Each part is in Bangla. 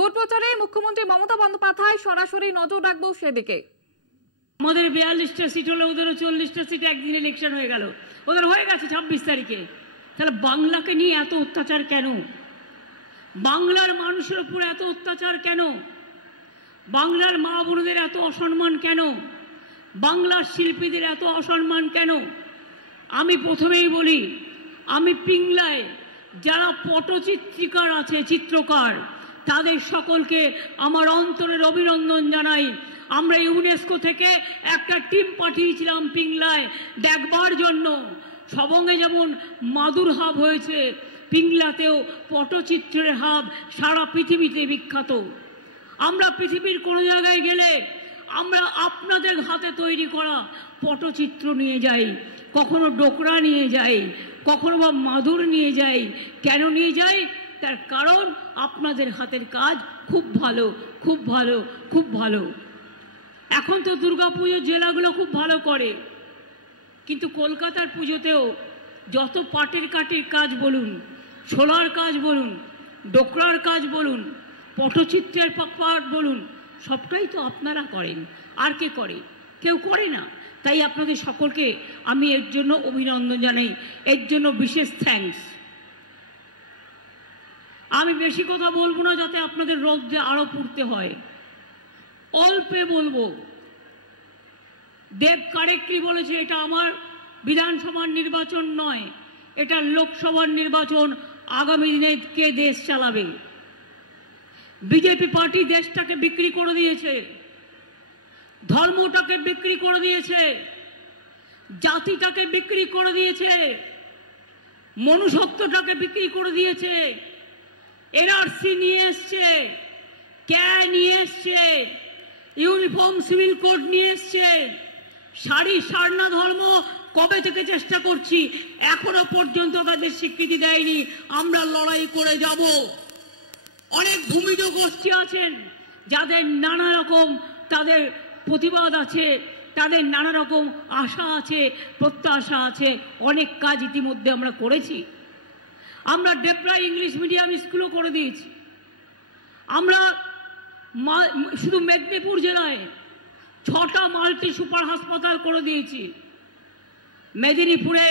ভোট প্রচারে মুখ্যমন্ত্রী মমতা বন্দ্যোপাধ্যায় সরাসরি নজর রাখবো সেদিকে। আমাদের 42টা সিট হলো, ওদেরও 40টা সিট একদিন ইলেকশন হয়ে গেল, ওদের হয়ে গেছে 26 তারিখে। তাহলে বাংলাকে নিয়ে এত অত্যাচার কেন? বাংলার মানুষের উপর এত অত্যাচার কেন? বাংলার মা বোনদের এত অসম্মান কেন? বাংলার শিল্পীদের এত অসম্মান কেন? আমি প্রথমেই বলি, আমি পিংলায় যারা পটচিত্রিকার আছে, চিত্রকার, তাদের সকলকে আমার অন্তরের অভিনন্দন জানাই। আমরা ইউনেস্কো থেকে একটা টিম পাঠিয়েছিলাম পিংলায় দেখবার জন্য। সবঙ্গে যেমন মাদুর হাব হয়েছে, পিংলাতেও পটচিত্রের হাব সারা পৃথিবীতে বিখ্যাত। আমরা পৃথিবীর কোনো জায়গায় গেলে আমরা আপনাদের হাতে তৈরি করা পটচিত্র নিয়ে যাই, কখনো ডোকরা নিয়ে যাই, কখনো বা মাদুর নিয়ে যাই। কেন নিয়ে যাই? তার কারণ আপনাদের হাতের কাজ খুব ভালো, খুব ভালো, খুব ভালো। এখন তো দুর্গাপুজোর জেলাগুলো খুব ভালো করে, কিন্তু কলকাতার পুজোতেও যত পাটের কাটির কাজ বলুন, ছোলার কাজ বলুন, ডোকরার কাজ বলুন, পটচিত্রের পাট বলুন, সবটাই তো আপনারা করেন। আর কে করে? কেউ করে না। তাই আপনাদের সকলকে আমি এর জন্য অভিনন্দন জানাই, এর জন্য বিশেষ থ্যাঙ্কস। আমি বেশি কথা বলবো না, যাতে আপনাদের রোদে আরো পড়তে হয়। অল্পে বলবো। দেব কারেক্টলি বলেছে, এটা আমার বিধানসভার নির্বাচন নয়, এটা লোকসভার নির্বাচন। আগামী দিনে কে দেশ চালাবে? বিজেপি পার্টি দেশটাকে বিক্রি করে দিয়েছে, ধর্মটাকে বিক্রি করে দিয়েছে, জাতিটাকে বিক্রি করে দিয়েছে, মনুষ্যত্বটাকে বিক্রি করে দিয়েছে। এনআরসি নিয়ে এসছে, ক্যা নিয়ে এসছে, ইউনিফর্ম সিভিল কোড নিয়ে এসছে, সারি সারনা ধর্ম কবে থেকে চেষ্টা করছি, এখনো পর্যন্ত তাদের স্বীকৃতি দেয়নি। আমরা লড়াই করে যাব। অনেক ভূমিজ গোষ্ঠী আছেন যাদের নানা রকম তাদের প্রতিবাদ আছে, তাদের নানা রকম আশা আছে, প্রত্যাশা আছে। অনেক কাজ ইতিমধ্যে আমরা করেছি। আমরা ডেবরা ইংলিশ মিডিয়াম স্কুলও করে দিয়েছি। আমরা শুধু মেদিনীপুর জেলায় 6টা মাল্টি সুপার হাসপাতাল করে দিয়েছি। মেদিনীপুরে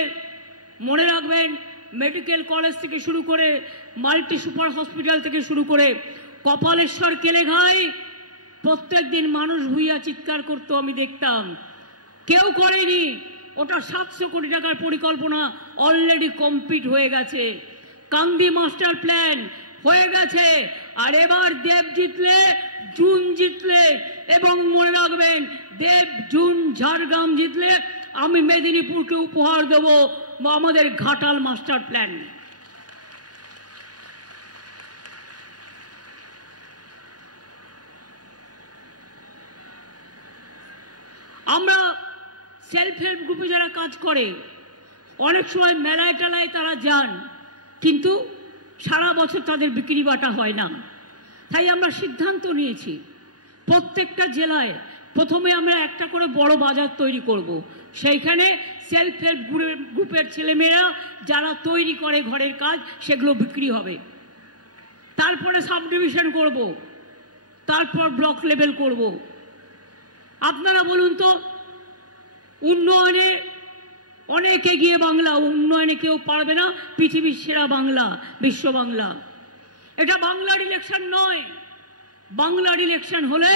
মনে রাখবেন, মেডিকেল কলেজ থেকে শুরু করে মাল্টি সুপার হসপিটাল থেকে শুরু করে কপালেশ্বর কেলেঘাই প্রত্যেক দিন মানুষ ভুইয়া চিৎকার করতো, আমি দেখতাম। কেউ করেনি। ওটা 700 কোটি টাকার পরিকল্পনা অলরেডি কমপ্লিট হয়ে গেছে। কান্দি মাস্টার প্ল্যান হয়ে গেছে। আর এবার দেব জিতলে, জুন জিতলে, এবং মনে রাখবেন দেব, জুন, ঝাড়গ্রাম জিতলে আমি মেদিনীপুরকে উপহার দেব আমাদের ঘাটাল মাস্টার প্ল্যান। আমরা সেলফ হেল্প গ্রুপে যারা কাজ করে, অনেক সময় মেলায় টেলায় তারা যান, কিন্তু সারা বছর তাদের বিক্রি বাটা হয় না। তাই আমরা সিদ্ধান্ত নিয়েছি, প্রত্যেকটা জেলায় প্রথমে আমরা একটা করে বড় বাজার তৈরি করব। সেইখানে সেলফ হেল্প গ্রুপের ছেলেমেয়েরা যারা তৈরি করে ঘরের কাজ, সেগুলো বিক্রি হবে। তারপরে সাব ডিভিশন করব, তারপর ব্লক লেভেল করব। আপনারা বলুন তো, উন্নয়নে অনেক এগিয়ে বাংলা, উন্নয়নে কেউ পারবে না। পৃথিবীর সেরা বাংলা, বিশ্ব বাংলা। এটা বাংলার ইলেকশন নয়। বাংলার ইলেকশন হলে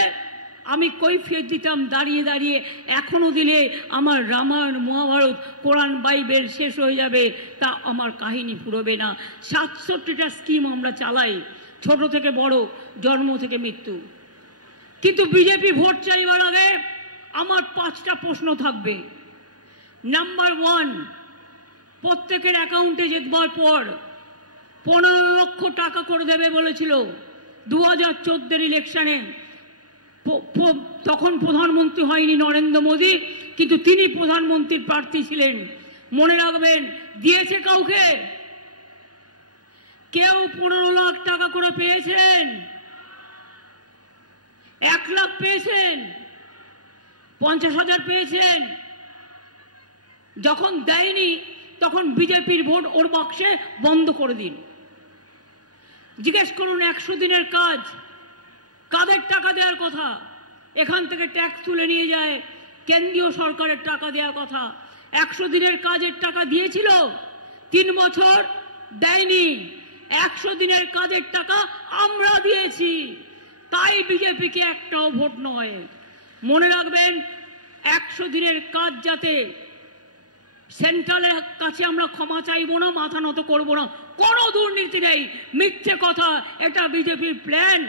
আমি কৈফিয়ত দিতাম দাঁড়িয়ে দাঁড়িয়ে, এখনো দিলে আমার রামায়ণ, মহাভারত, কোরআন, বাইবেল শেষ হয়ে যাবে, তা আমার কাহিনী ফুরবে না। 67টা স্কিম আমরা চালাই, ছোট থেকে বড়, জন্ম থেকে মৃত্যু। কিন্তু বিজেপি ভোট চাইবার আগে আমার 5টা প্রশ্ন থাকবে। নাম্বার 1, প্রত্যেকের অ্যাকাউন্টে যেতবার পর 15 লক্ষ টাকা করে দেবে বলেছিল 2014 ইলেকশনে। তখন প্রধানমন্ত্রী হয়নি নরেন্দ্র মোদী, কিন্তু তিনি প্রধানমন্ত্রীর প্রার্থী ছিলেন। মনে রাখবেন, দিয়েছে কাউকে? কেউ 15 লাখ টাকা করে পেয়েছেন? 1 লাখ পেয়েছেন? 50,000 পেয়েছেন? যখন দেয়নি তখন বিজেপির ভোট ওর বাক্সে বন্ধ করে দিন। জিজ্ঞেস করুন 100 দিনের কাজ কাদের টাকা দেওয়ার কথা? এখান থেকে ট্যাক্স তুলে নিয়ে যায়, কেন্দ্রীয় সরকারের টাকা দেওয়ার কথা। 100 দিনের কাজের টাকা দিয়েছিল, 3 বছর দেয়নি। 100 দিনের কাজের টাকা আমরা দিয়েছি, তাই বিজেপিকে একটাও ভোট নয়। মনে রাখবেন, 100 দিনের কাজ যাতে সেন্ট্রালের কাছে আমরা ক্ষমা চাইবো না, মাথা নত করবো না, কোনো দুর্নীতি নেই, মিথ্যে কথা, এটা বিজেপির প্ল্যান।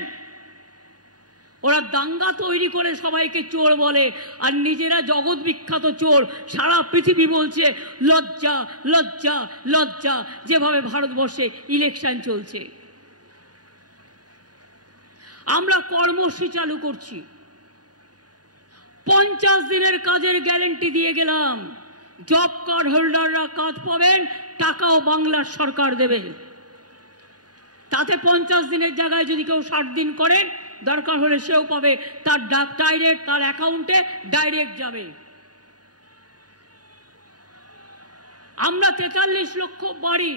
ওরা দাঙ্গা তৈরি করে সবাইকে চোর বলে, আর নিজেরা জগৎ বিখ্যাত চোর। সারা পৃথিবী বলছে লজ্জা লজ্জা লজ্জা, যেভাবে ভারতবর্ষে ইলেকশন চলছে। আমরা কর্মসূচি চালু করছি, 50 দিনের কাজের গ্যারেন্টি দিয়ে গেলাম। জব কার্ড হোল্ডাররা কাজ পাবেন, টাকাও বাংলার সরকার দেবে। তাতে 50 দিনের জায়গায় যদি কেউ 60 দিন করেন, দরকার হলে সেও পাবে, তার ডাইরেক্ট তার অ্যাকাউন্টে ডাইরেক্ট যাবে। আমরা 43 লক্ষ বাড়ি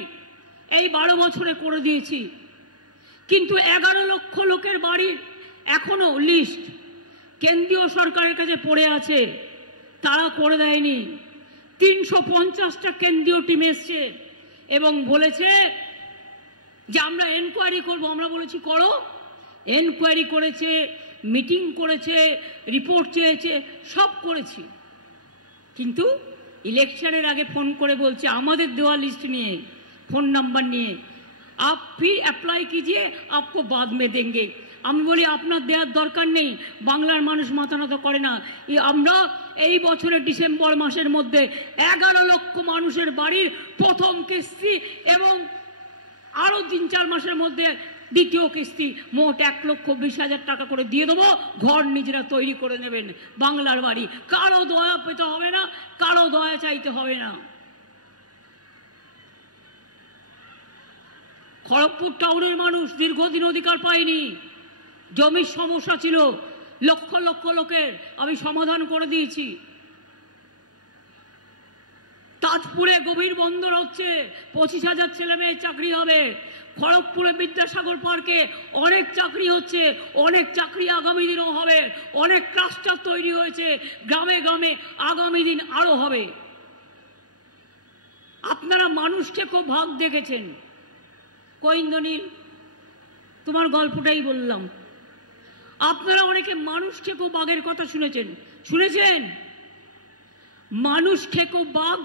এই 12 বছরে করে দিয়েছি, কিন্তু 11 লক্ষ লোকের বাড়ির এখনো লিস্ট কেন্দ্রীয় সরকারের কাছে পড়ে আছে, তারা করে দেয়নি। 350টা কেন্দ্রীয় টিম এসছে এবং বলেছে যে আমরা এনকোয়ারি করব। আমরা বলেছি করো। এনকোয়ারি করেছে, মিটিং করেছে, রিপোর্ট চেয়েছে, সব করেছি, কিন্তু ইলেকশনের আগে ফোন করে বলছে আমাদের দেওয়া লিস্ট নিয়ে, ফোন নাম্বার নিয়ে, आप फिर अप्लाई कीजिए, आपको बाद में देंगे। আমি বলি আপনার দেওয়ার দরকার নেই, বাংলার মানুষ মাথা নত করে না। আমরা এই বছরের ডিসেম্বর মাসের মধ্যে 11 লক্ষ মানুষের বাড়ির প্রথম কিস্তি এবং আরো 3-4 মাসের মধ্যে দ্বিতীয় কিস্তি, মোট 1,20,000 টাকা করে দিয়ে দেবো। ঘর নিজেরা তৈরি করে নেবেন, বাংলার বাড়ি। কারো দয়া পেতে হবে না, কারো দয়া চাইতে হবে না। খড়গপুর টাউনের মানুষ দীর্ঘদিন অধিকার পায়নি, জমির সমস্যা ছিল লক্ষ লক্ষ লোকের, আমি সমাধান করে দিয়েছি। তাজপুরে গভীর বন্দর হচ্ছে, 25,000 ছেলে মেয়ে চাকরি হবে। খড়গপুরে বিদ্যাসাগর পার্কে অনেক চাকরি হচ্ছে, অনেক চাকরি আগামী দিনও হবে। অনেক ক্লাস্টার তৈরি হয়েছে, গ্রামে গ্রামে আগামী দিন আরো হবে। আপনারা মানুষকে খুব ভাগ দেখেছেন। কইন্দনীল, তোমার গল্পটাই বললাম। আপনারা অনেকে মানুষ খেকো বাঘের কথা শুনেছেন? মানুষ খেকো বাঘ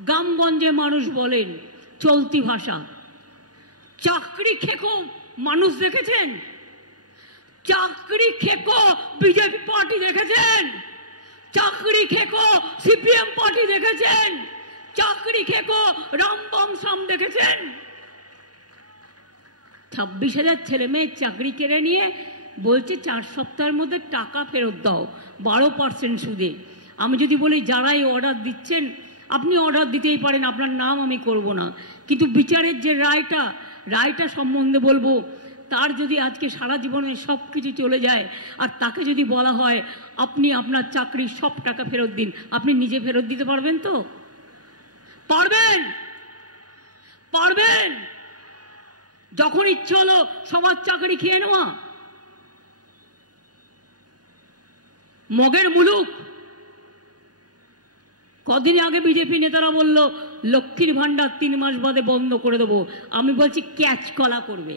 গ্রামগঞ্জে মানুষ বলেন, চলতি ভাষা। চাকরি খেকো মানুষ দেখেছেন? চাকরি খেকো বিজেপি পার্টি দেখেছেন? চাকরি খেকো সিপিএম পার্টি দেখেছেন? চাকরি খেকো রামবাম সাম দেখেছেন? 26,000 ছেলে মেয়ে চাকরি কেড়ে নিয়ে বলছে 4 সপ্তাহের মধ্যে টাকা ফেরত দাও 12% সুদে। আমি যদি বলি যারাই অর্ডার দিচ্ছেন, আপনি অর্ডার দিতেই পারেন, আপনার নাম আমি করব না, কিন্তু বিচারের যে রায়টা সম্বন্ধে বলবো, তার যদি আজকে সারা জীবনের সব কিছু চলে যায় আর তাকে যদি বলা হয় আপনি আপনার চাকরির সব টাকা ফেরত দিন, আপনি নিজে ফেরত দিতে পারবেন তো? পারবেন? যখন ইচ্ছে হলো সবার চাকরি খেয়ে নেওয়া, মগের মুলুক। কদিন আগে বিজেপি নেতারা বলল লক্ষ্মীর ভান্ডার 3 মাস বাদে বন্ধ করে দেবো। আমি বলছি ক্যাচ কলা করবে।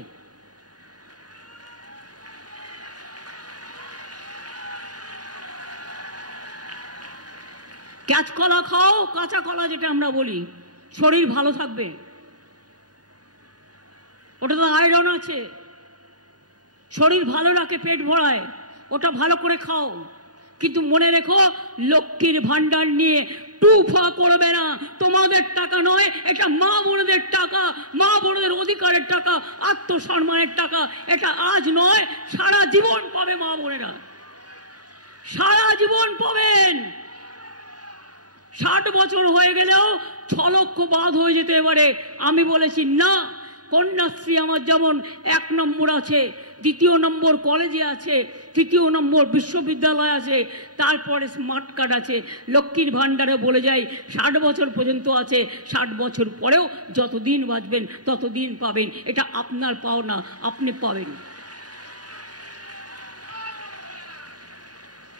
ক্যাচ কলা খাও, কাঁচা কলা যেটা আমরা বলি, শরীর ভালো থাকবে। ওটা তো আয়রন আছে, শরীর ভালো রাখে, পেট ভরায়, ওটা ভালো করে খাও। কিন্তু মনে রেখো, লক্ষ্মীর ভান্ডার নিয়ে টুফা করবে না। তোমাদের টাকা নয়, এটা মা বোনদের টাকা, মা বোনদের অধিকারের টাকা, আত্মসম্মানের টাকা। এটা আজ নয়, সারা জীবন পাবে মা বোনেরা, সারা জীবন পাবেন। 60 বছর হয়ে গেলেও 6 লক্ষ বাদ হয়ে যেতে পারে। আমি বলেছি না, কন্যাশ্রী আমার যেমন 1 নম্বর আছে, 2 নম্বর কলেজে আছে, 3 নম্বর বিশ্ববিদ্যালয় আছে, তারপরে স্মার্ট কার্ড আছে। লক্ষ্মীর ভান্ডারে বলে যাই 60 বছর পর্যন্ত আছে, 60 বছর পরেও যতদিন বাঁচবেন ততদিন পাবেন। এটা আপনার পাওনা, আপনি পাবেন।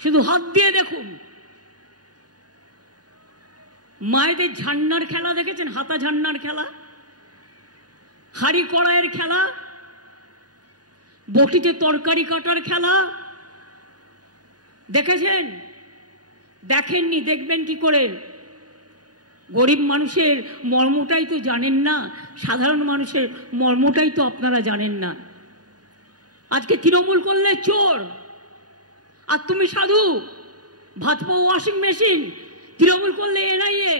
শুধু হাত দিয়ে দেখুন। মায়েদের ঝান্নার খেলা দেখেছেন? হাতা ঝান্নার খেলা, হাড়ি কড়াইয়ের খেলা, বটিতে তরকারি কাটার খেলা দেখেছেন? দেখেননি, দেখবেন কি করে? গরিব মানুষের মর্মটাই তো জানেন না, সাধারণ মানুষের মর্মটাই তো আপনারা জানেন না। আজকে তৃণমূল করলে চোর, আর তুমি সাধু। ভাজপা ওয়াশিং মেশিন, তৃণমূল করলে এনআইএ।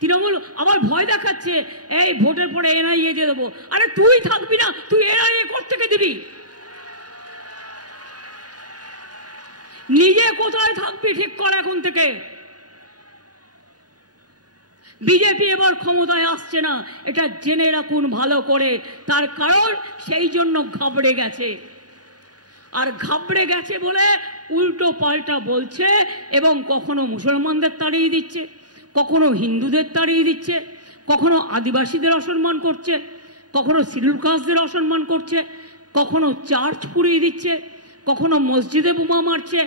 তৃণমূল আবার ভয় দেখাচ্ছে, এই ভোটের পরে এনআইএ দিয়ে দেবো। আরে তুই থাকবি না, তুই এনআইএ কোত্থেকে দিবি? নিজে কোথায় থাকবি ঠিক কর এখন থেকে। বিজেপি এবার ক্ষমতায় আসছে না, এটা জেনে রাখুন ভালো করে। তার কারণ সেই জন্য ঘাবড়ে গেছে, আর ঘাবড়ে গেছে বলে উল্টো পাল্টা বলছে, এবং কখনো মুসলমানদের তাড়িয়ে দিচ্ছে, কখনো হিন্দুদের তাড়িয়ে দিচ্ছে, কখনো আদিবাসীদের অসম্মান করছে, কখনো শিডিউল কাস্টদের অসম্মান করছে, কখনো চার্চ পুড়িয়ে দিচ্ছে, কখনো মসজিদে বোমা মারছে,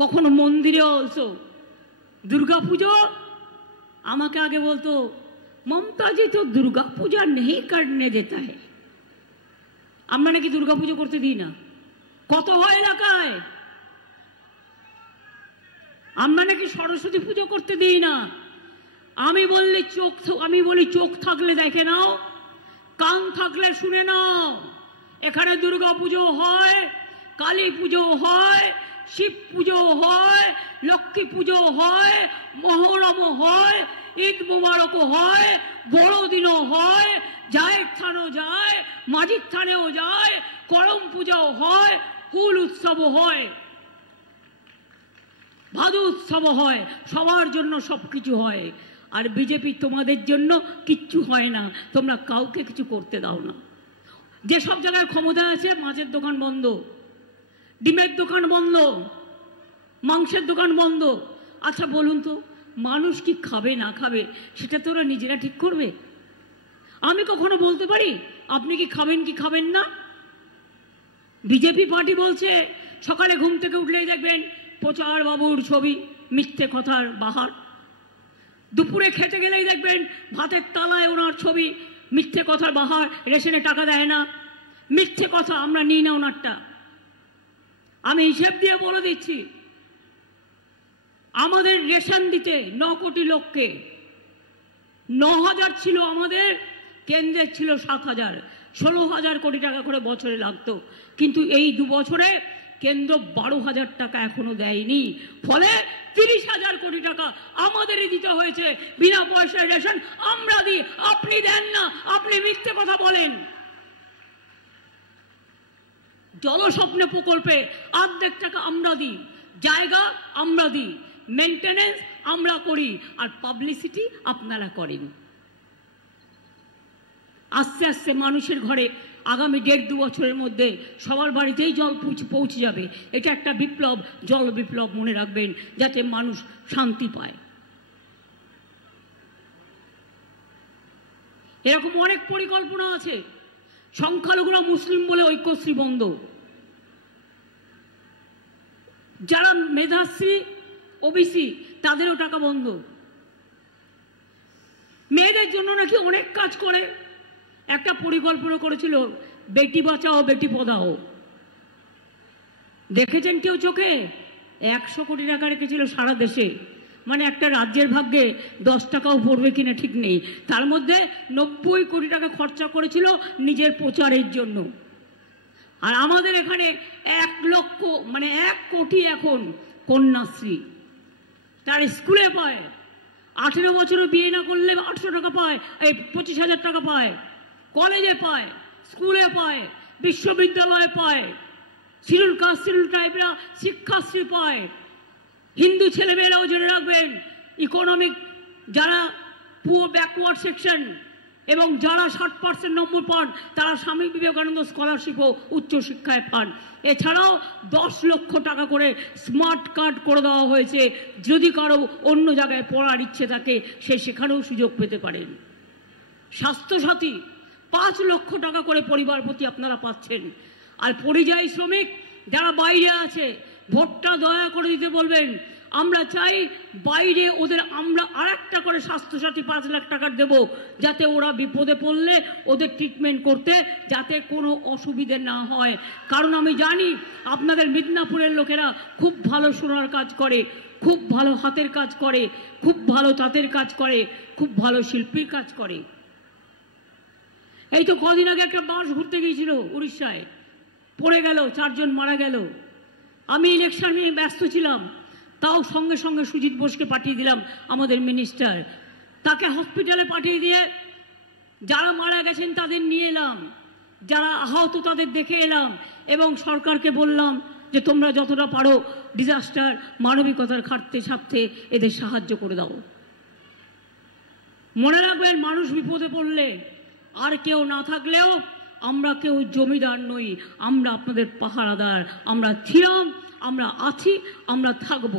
কখনো মন্দিরে। অলসো দুর্গা পুজো, আমাকে আগে বলতো মমতাজি তো দুর্গা পূজা নেই করনে দেতা है। আমরা নাকি দুর্গা পুজো করতে দিই না। কত হয় এলাকায়? আমরা নাকি সরস্বতী পুজো করতে দিই না। আমি বলি চোখ থাকলে দেখে নাও, কান থাকলে শুনে নাও। এখানে দুর্গা পুজো হয়, কালী পুজো হয়, শিব পুজো হয়, লক্ষ্মী পুজো হয়, মহরমও হয়, ঈদ মুবারকও হয়, বড়দিনও হয়, জায়ের থানও যায়, মাঝির থানেও যায়, করম পূজাও হয়, কুল উৎসবও হয়, ভাদু উৎসবও হয়। সবার জন্য সবকিছু হয়। আর বিজেপি তোমাদের জন্য কিচ্ছু হয় না, তোমরা কাউকে কিছু করতে দাও না। যেসব জায়গায় ক্ষমতা আছে, মাছের দোকান বন্ধ, ডিমের দোকান বন্ধ, মাংসের দোকান বন্ধ। আচ্ছা বলুন তো, মানুষ কি খাবে না খাবে সেটা তো ওরা নিজেরা ঠিক করবে? আমি কখনো বলতে পারি আপনি কি খাবেন কি খাবেন না? বিজেপি পার্টি বলছে সকালে ঘুম থেকে উঠলেই দেখবেন প্রচার বাবুর ছবি, মিথ্যে কথার বাহার। দুপুরে খেতে গেলেই দেখবেন ভাতের তালায় ওনার ছবি, মিথ্যে কথার বাহার। রেশনে টাকা দেয় না, মিথ্যে কথা, আমরা নিই না ওনারটা। আমি হিসেব দিয়ে বলে দিচ্ছি, আমাদের রেশন দিতে 9 কোটি লোককে 9,000 ছিল আমাদের, কেন্দ্রের ছিল 7,000, 16,000 কোটি টাকা করে বছরে লাগতো। কিন্তু এই 2 বছরে কেন্দ্র 12,000 টাকা এখনো দেয়নি। ফলে 30,000 কোটি টাকা আমাদেরই দিতে হয়েছে। বিনা পয়সায় রেশন আমরা দিই, আপনি দেন না, আপনি মিথ্যে কথা বলেন। জলস্বপ্ন প্রকল্পে অর্ধেক টাকা আমরা দিই, জায়গা আমরা দিই, মেনটেনেন্স আমরা করি, আর পাবলিসিটি আপনারা করেন। আস্তে আস্তে মানুষের ঘরে আগামী 1.5-2 বছরের মধ্যে সবার বাড়িতেই জল পৌঁছে যাবে। এটা একটা বিপ্লব, জল বিপ্লব মনে রাখবেন, যাতে মানুষ শান্তি পায়। এরকম অনেক পরিকল্পনা আছে। সংখ্যালঘুরা মুসলিম বলে ঐক্যশ্রী বন্ধ, যারা মেধাশ্রী ওবিসি তাদেরও টাকা বন্ধ। মেয়েদের জন্য নাকি অনেক কাজ করে। একটা পরিকল্পনা করেছিল বেটি বাঁচাও বেটি পড়াও, দেখেছেন কেউ চোখে? 100 কোটি টাকা রেখেছিল সারা দেশে, মানে একটা রাজ্যের ভাগ্যে 10 টাকাও পড়বে কিনা ঠিক নেই। তার মধ্যে 90 কোটি টাকা খরচা করেছিল নিজের প্রচারের জন্য। আর আমাদের এখানে 1 লক্ষ মানে 1 কোটি এখন কন্যাশ্রী, তার স্কুলে পায়। 18 বছরও বিয়ে না করলে 800 টাকা পায়, এই 25,000 টাকা পায়, কলেজে পায়, স্কুলে পায়, বিশ্ববিদ্যালয়ে পায়, শিডিউল কাস্ট শিডিউল ট্রাইবরা শিক্ষাশ্রী পায়। হিন্দু ছেলেমেয়েরাও জেনে রাখবেন, ইকোনমিক যারা পুয়ার ব্যাকওয়ার্ড সেকশন এবং যারা 60% নম্বর পান তারা স্বামী বিবেকানন্দ স্কলারশিপও উচ্চশিক্ষায় পান। এছাড়াও 10 লক্ষ টাকা করে স্মার্ট কার্ড করে দেওয়া হয়েছে, যদি কারো অন্য জায়গায় পড়ার ইচ্ছে থাকে সে সেখানেও সুযোগ পেতে পারেন। স্বাস্থ্যসাথী 5 লক্ষ টাকা করে পরিবার প্রতি আপনারা পাচ্ছেন। আর পরিযায়ী শ্রমিক যারা বাইরে আছে, ভোটটা দয়া করে দিতে বলবেন। আমরা চাই বাইরে ওদের আমরা আরেকটা করে স্বাস্থ্যসাথী 5 লাখ টাকার দেব, যাতে ওরা বিপদে পড়লে ওদের ট্রিটমেন্ট করতে যাতে কোনো অসুবিধে না হয়। কারণ আমি জানি আপনাদের মিদনাপুরের লোকেরা খুব ভালো সোনার কাজ করে, খুব ভালো হাতের কাজ করে, খুব ভালো তাঁতের কাজ করে, খুব ভালো শিল্পীর কাজ করে। এই তো কদিন আগে একটা বাস ঘুরতে গিয়েছিল উড়িষ্যায়, পড়ে গেল, 4 জন মারা গেল। আমি ইলেকশন নিয়ে ব্যস্ত ছিলাম, তাও সঙ্গে সঙ্গে সুজিত বোসকে পাঠিয়ে দিলাম আমাদের মিনিস্টার, তাকে হসপিটালে পাঠিয়ে দিয়ে যারা মারা গেছেন তাদের নিয়ে এলাম, যারা আহত তাদের দেখে এলাম, এবং সরকারকে বললাম যে তোমরা যতটা পারো ডিজাস্টার মানবিকতার খাটতে ছাড়তে এদের সাহায্য করে দাও। মনে রাখবেন, মানুষ বিপদে পড়লে আর কেউ না থাকলেও আমরা কেউ জমিদার নই, আমরা আপনাদের পাহারাদার। আমরা ছিলাম, আমরা আছি, আমরা থাকব।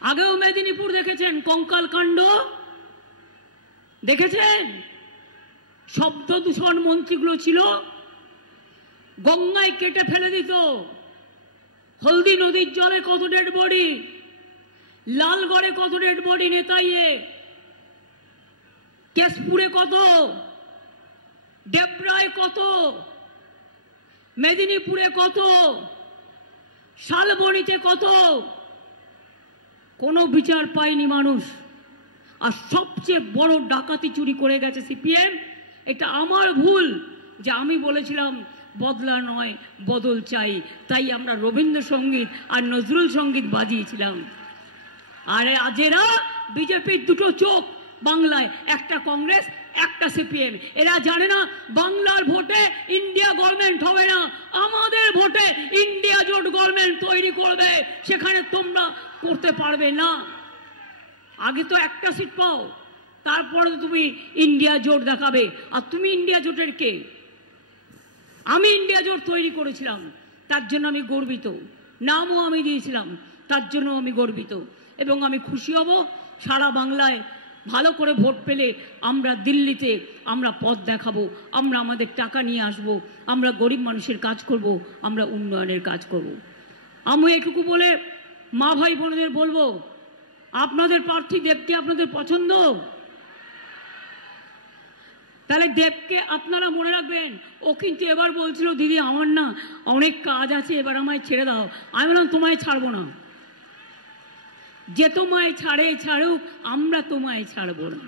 আগেও মেদিনীপুর দেখেছেন কঙ্কাল কাণ্ড, দেখেছেন? শব্দ দূষণ মন্ত্রীগুলো ছিল, গঙ্গায় কেটে ফেলে দিত। হলদি নদীর জলে কত ডেড বডি, লালগড়ে কত ডেড বডি, নেতাইয়ে, কেশপুরে কত, ডেবরায় কত, মেদিনীপুরে কত, শালবনীতে কত, কোনো বিচার পায়নি মানুষ। আর সবচেয়ে বড় ডাকাতি চুরি করে গেছে সিপিএম। এটা আমার ভুল যে আমি বলেছিলাম বদলা নয় বদল চাই, তাই আমরা রবীন্দ্রসঙ্গীত আর নজরুল সঙ্গীত বাজিয়েছিলাম। আর আজেরা বিজেপির দুটো চোখ বাংলায়, একটা কংগ্রেস একটা সিপিএম। এরা জানে না বাংলার ভোটে ইন্ডিয়া গভর্নমেন্ট হবে না, আমাদের ভোটে ইন্ডিয়া জোট গভর্নমেন্ট তৈরি করবে, সেখানে তোমরা করতে পারবে না। আগে তো একটা সিট পাও, তারপরে তুমি ইন্ডিয়া জোট দেখাবে। আর তুমি ইন্ডিয়া জোটের কে? আমি ইন্ডিয়া জোট তৈরি করেছিলাম, তার জন্য আমি গর্বিত। নামও আমি দিয়েছিলাম, তার জন্য আমি গর্বিত। এবং আমি খুশি হব সারা বাংলায় ভালো করে ভোট পেলে আমরা দিল্লিতে আমরা পথ দেখাবো, আমরা আমাদের টাকা নিয়ে আসব, আমরা গরিব মানুষের কাজ করব, আমরা উন্নয়নের কাজ করব। আমি এটুকু বলে মা ভাই বোনদের বলবো, আপনাদের প্রার্থী দেবকে আপনাদের পছন্দ? তাহলে দেবকে আপনারা মনে রাখবেন। ও কিন্তু এবার বলছিল দিদি আমার না অনেক কাজ আছে, এবার আমায় ছেড়ে দাও। আমি বললাম তোমায় ছাড়বো না, যে তোমায় ছাড়ে ছাড়ুক, আমরা তোমায় ছাড়বো না।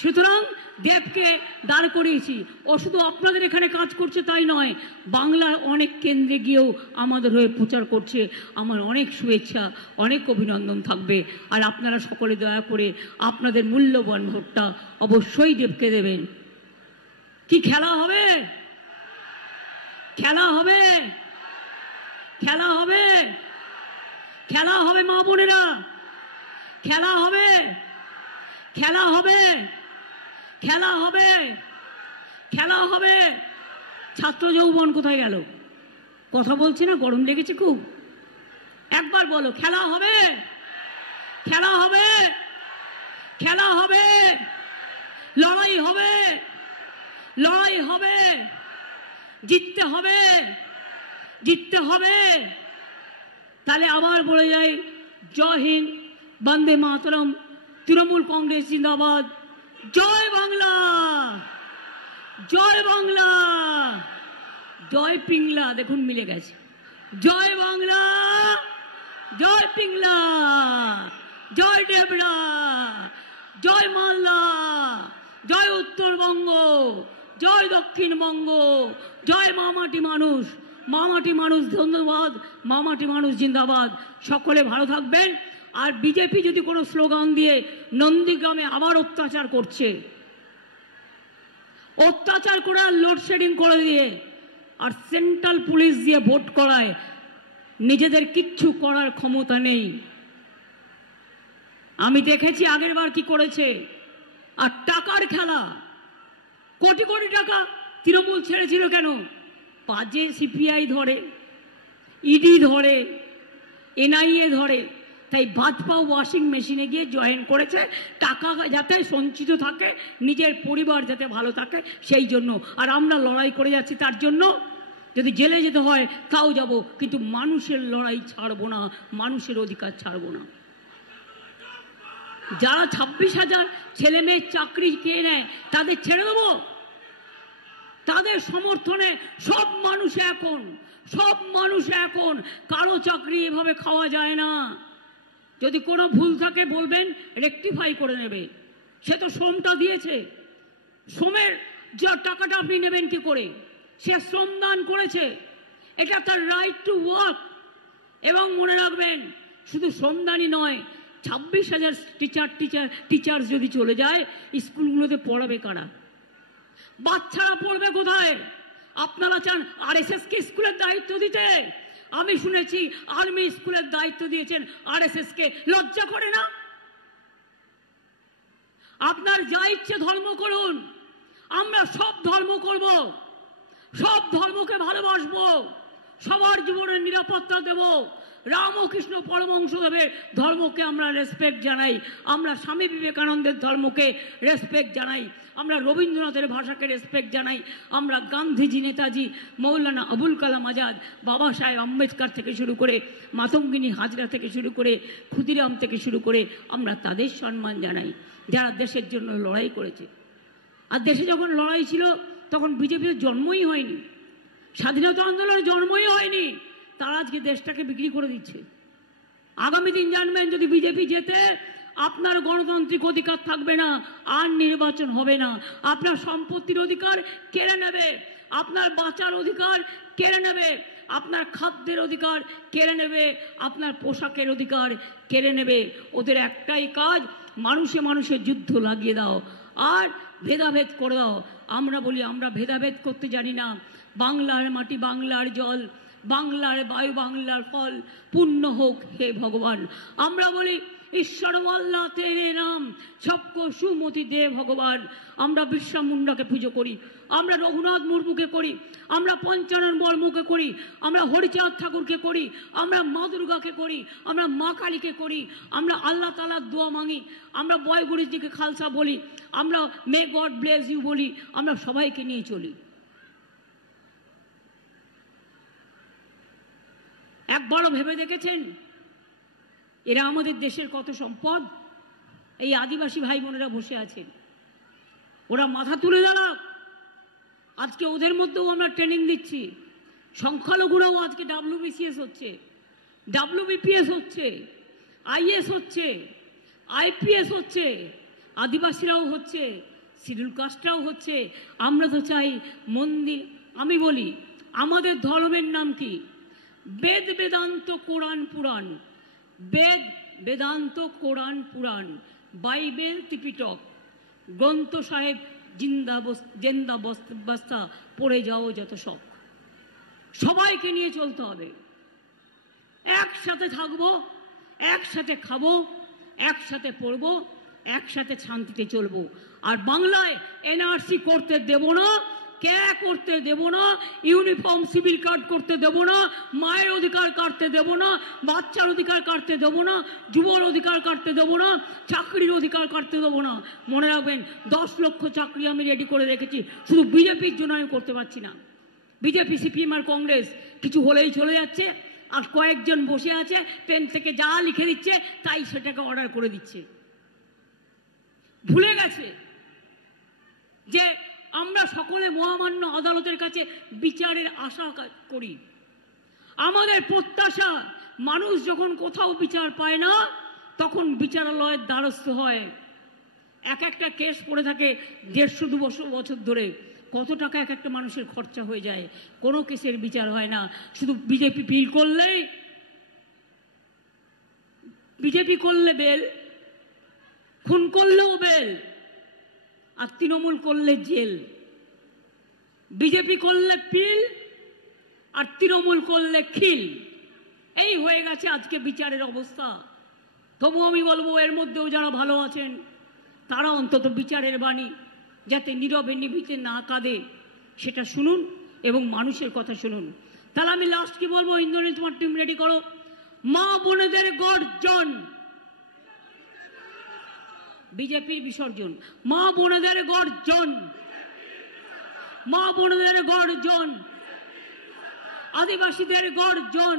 সুতরাং দেবকে দাঁড় করিয়েছি। ও শুধু আপনাদের এখানে কাজ করছে তাই নয়, বাংলার অনেক কেন্দ্রে গিয়েও আমাদের হয়ে প্রচার করছে। আমার অনেক শুভেচ্ছা, অনেক অভিনন্দন থাকবে। আর আপনারা সকলে দয়া করে আপনাদের মূল্যবান ভোটটা অবশ্যই দেবকে দেবেন। কি খেলা হবে? খেলা হবে, খেলা হবে, খেলা হবে মা বোনেরা, খেলা হবে, খেলা হবে, খেলা হবে, খেলা হবে। ছাত্র যৌবন কোথায় গেল? কথা বলছি না, গরম লেগেছে খুব। একবার বলো, খেলা হবে, খেলা হবে, খেলা হবে, লড়াই হবে, লড়াই হবে, জিততে হবে, জিততে হবে। তাহলে আবার বলে যাই, জয় হিন্দ, বন্দে মাতরম, তৃণমূল কংগ্রেস জিন্দাবাদ, জয় বাংলা, জয় বাংলা, জয় পিংলা। দেখুন মিলে গেছে, জয় বাংলা, জয় পিংলা, জয় ডেবরা, জয় মালদা, জয় উত্তরবঙ্গ, জয় দক্ষিণবঙ্গ, জয় মামাটি মানুষ, মামাটি মানুষ ধন্যবাদ, মামাটি মানুষ জিন্দাবাদ। সকলে ভালো থাকবেন। আর বিজেপি যদি কোনো স্লোগান দিয়ে নন্দীগ্রামে আবার অত্যাচার করছে, অত্যাচার করে আর লোডশেডিং করে দিয়ে আর সেন্ট্রাল পুলিশ দিয়ে ভোট করায়, নিজেদের কিচ্ছু করার ক্ষমতা নেই। আমি দেখেছি আগের বার কি করেছে। আর টাকার খেলা, কোটি কোটি টাকা তৃণমূল ছেড়েছিল কেন? পাজে সিপিআই ধরে, ইডি ধরে, এনআইএ ধরে, তাই ভাজপাও ওয়াশিং মেশিনে গিয়ে জয়েন করেছে, টাকা যাতে সঞ্চিত থাকে, নিজের পরিবার যাতে ভালো থাকে সেই জন্য। আর আমরা লড়াই করে যাচ্ছি তার জন্য। যদি জেলে যেতে হয় তাও যাব, কিন্তু মানুষের লড়াই ছাড়বো না, মানুষের অধিকার ছাড়বো না। যারা 26,000 ছেলে মেয়ের চাকরি খেয়ে নেয় তাদের ছেড়ে দেবো? তাদের সমর্থনে সব মানুষ এখন কারো চাকরি এভাবে খাওয়া যায় না। যদি কোনো ভুল থাকে বলবেন, রেকটিফাই করে নেবে। সে তো শ্রমটা দিয়েছে, শ্রমের যা টাকাটা আপনি নেবেন কি করে? সে শ্রমদান করেছে, এটা তার রাইট টু ওয়ার্ক। এবং মনে রাখবেন, শুধু শ্রমদানই নয়, 26,000 টিচার যদি চলে যায়, স্কুলগুলোতে পড়াবে কারা? বাচ্চারা পড়বে কোথায়? আপনারা চান আরএসএস কে স্কুলের দায়িত্ব দিতে? আমি শুনেছি আর্মি স্কুলের দায়িত্ব দিয়েছেন আরএসএস কে। লজ্জা করে না? আপনার যা ইচ্ছে ধর্ম করুন, আমরা সব ধর্ম করব, সব ধর্মকে ভালোবাসবো, সবার জীবনের নিরাপত্তা দেব। রামকৃষ্ণ পরমহংসদেবের ধর্মকে আমরা রেসপেক্ট জানাই, আমরা স্বামী বিবেকানন্দের ধর্মকে রেসপেক্ট জানাই, আমরা রবীন্দ্রনাথের ভাষাকে রেসপেক্ট জানাই, আমরা গান্ধীজি, নেতাজি, মৌলানা আবুল কালাম আজাদ, বাবা সাহেব আম্বেদকর থেকে শুরু করে মাতঙ্গিনী হাজরা থেকে শুরু করে ক্ষুদিরাম থেকে শুরু করে আমরা তাদের সম্মান জানাই যারা দেশের জন্য লড়াই করেছে। আর দেশে যখন লড়াই ছিল তখন বিজেপির জন্মই হয়নি, স্বাধীনতা আন্দোলনের জন্মই হয়নি, তারা আজকে দেশটাকে বিক্রি করে দিচ্ছে। আগামী দিন জানবেন, যদি বিজেপি জেতে আপনার গণতান্ত্রিক অধিকার থাকবে না, আর নির্বাচন হবে না। আপনার সম্পত্তির অধিকার কেড়ে নেবে, আপনার বাঁচার অধিকার কেড়ে নেবে, আপনার খাদ্যের অধিকার কেড়ে নেবে, আপনার পোশাকের অধিকার কেড়ে নেবে। ওদের একটাই কাজ, মানুষে মানুষের যুদ্ধ লাগিয়ে দাও আর ভেদাভেদ করে দাও। আমরা বলি আমরা ভেদাভেদ করতে জানি না। বাংলার মাটি, বাংলার জল, বাংলার বায়ু, বাংলার ফল পূর্ণ হোক হে ভগবান। আমরা বলি ঈশ্বর আল্লাহ তেরে নাম সবকো সুমতি দে ভগবান। আমরা বিরসা মুন্ডাকে পুজো করি, আমরা রঘুনাথ মুর্মুকে করি, আমরা পঞ্চানন বর্মকে করি, আমরা হরিচাঁদ ঠাকুরকে করি, আমরা মা দুর্গাকে করি, আমরা মা কালীকে করি, আমরা আল্লাহ তাআলার দোয়া মাঙি, আমরা বয় গুরুজিকে খালসা বলি, আমরা মে গড ব্লেস ইউ বলি, আমরা সবাইকে নিয়ে চলি। একবারও ভেবে দেখেছেন এরা আমাদের দেশের কত সম্পদ? এই আদিবাসী ভাই বোনেরা বসে আছেন, ওরা মাথা তুলে দাঁড়াক। আজকে ওদের মধ্যেও আমরা ট্রেনিং দিচ্ছি। সংখ্যালঘুরাও আজকে WBCS হচ্ছে, WBPS হচ্ছে, IAS হচ্ছে, IPS হচ্ছে, আদিবাসীরাও হচ্ছে, শিডিউল কাস্টরাও হচ্ছে। আমরা তো চাই মন্দির। আমি বলি আমাদের ধর্মের নাম কি? বেদ বেদান্ত কোরআন পুরাণ, বেদ বেদান্ত কোরআন পুরাণ, বাইবেল ত্রিপিটক, গ্রন্থ সাহেব জিন্দা বস্তা পড়ে যাও যত শখ। সবাইকে নিয়ে চলতে হবে, একসাথে থাকবো, একসাথে খাবো, একসাথে পড়বো, একসাথে শান্তিতে চলবো। আর বাংলায় NRC করতে দেব না, কে করতে দেব না, ইউনিফর্ম সিভিল কার্ড করতে দেব না, মায়ের অধিকার কাটতে দেব না, বাচ্চার অধিকার কাটতে দেব না, যুবর অধিকার কাটতে দেব না, চাকরির অধিকার কাটতে দেব না। মনে রাখবেন 10 লক্ষ চাকরি আমি রেডি করে রেখেছি, শুধু বিজেপির জন্য আমি করতে পারছি না। বিজেপি, CPM আর কংগ্রেস কিছু হলেই চলে যাচ্ছে, আর কয়েকজন বসে আছে পেন থেকে যা লিখে দিচ্ছে তাই সেটাকে অর্ডার করে দিচ্ছে। ভুলে গেছে যে আমরা সকলে মহামান্য আদালতের কাছে বিচারের আশা করি। আমাদের প্রত্যাশা, মানুষ যখন কোথাও বিচার পায় না তখন বিচারালয়ের দ্বারস্থ হয়। একটা কেস পড়ে থাকে 150-200 বছর ধরে, কত টাকা একটা মানুষের খরচা হয়ে যায়, কোনো কেসের বিচার হয় না। শুধু বিজেপি পিল করলেই, বিজেপি করলে বেল, খুন করলেও বেল, আর তৃণমূল করলে জেল। বিজেপি করলে পিল আর তৃণমূল করলে খিল। এই হয়ে গেছে আজকে বিচারের অবস্থা। তবু আমি বলবো এর মধ্যেও যারা ভালো আছেন তারা অন্তত বিচারের বাণী যাতে নীরবে নিভৃতে না কাঁদে সেটা শুনুন এবং মানুষের কথা শুনুন। তাহলে আমি লাস্ট কি বলবো? ইন্দ্রনীল, তোমার টিম রেডি করো। মা বোনেদের গর্জন, বিজেপির বিসর্জন। মা বোনেদের গর্জন, মা বোনেদের গর্জন, আদিবাসীদের গর্জন,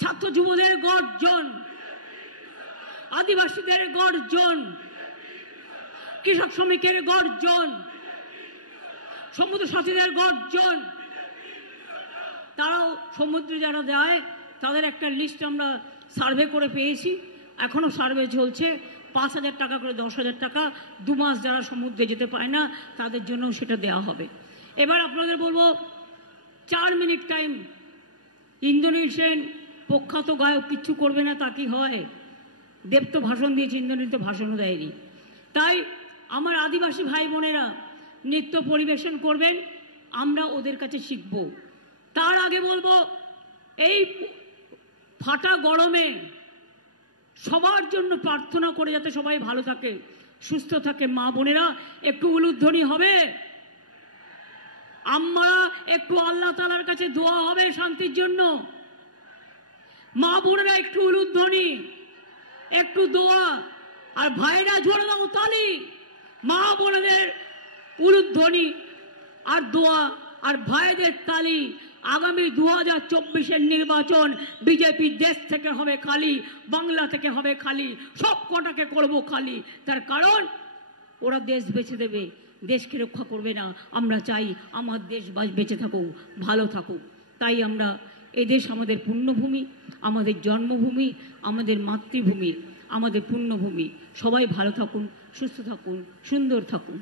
ছাত্র যুবদের গর্জন, আদিবাসীদের গর্জন, কৃষক শ্রমিকের গর্জন, সমুদ্র সাথীদের গর্জন। তারাও সমুদ্রে যারা দেয় তাদের একটা লিস্ট আমরা সার্ভে করে পেয়েছি, এখনো সার্ভে চলছে। 5,000 টাকা করে, 10,000 টাকা 2 মাস যারা সমুদ্রে যেতে পায় না তাদের জন্য সেটা দেওয়া হবে। এবার আপনাদের বলবো 4 মিনিট টাইম। ইন্দ্রনীল সেন প্রখ্যাত গায়ক, কিচ্ছু করবে না তা কি হয়? দেব তো ভাষণ দিয়েছে, ইন্দ্রনীল তো ভাষণও দেয়নি। তাই আমার আদিবাসী ভাই বোনেরা নৃত্য পরিবেশন করবেন, আমরা ওদের কাছে শিখব। তার আগে বলবো, এই ফাটা গরমে সবার জন্য প্রার্থনা করে যাতে সবাই ভালো থাকে, সুস্থ থাকে। মা বোনেরা একটু উলুধ্বনি হবে, আমরা একটু আল্লাহ তাআলার কাছে দোয়া হবে শান্তির জন্য। মা বোনেরা একটু উলুধ্বনি, একটু দোয়া, আর ভাইরা জোরে দাও তালি। মা বোনেদের উলুধ্বনি আর দোয়া আর ভাইদের তালি। আগামী 2024-এর নির্বাচন বিজেপি দেশ থেকে হবে খালি, বাংলা থেকে হবে খালি, সব কটাকে করবো খালি। তার কারণ ওরা দেশ বেঁচে দেবে, দেশকে রক্ষা করবে না। আমরা চাই আমার দেশ বেঁচে থাকুক, ভালো থাকুক। তাই আমরা, এদেশ আমাদের পুণ্যভূমি, আমাদের জন্মভূমি, আমাদের মাতৃভূমি, আমাদের পুণ্যভূমি। সবাই ভালো থাকুন, সুস্থ থাকুন, সুন্দর থাকুন।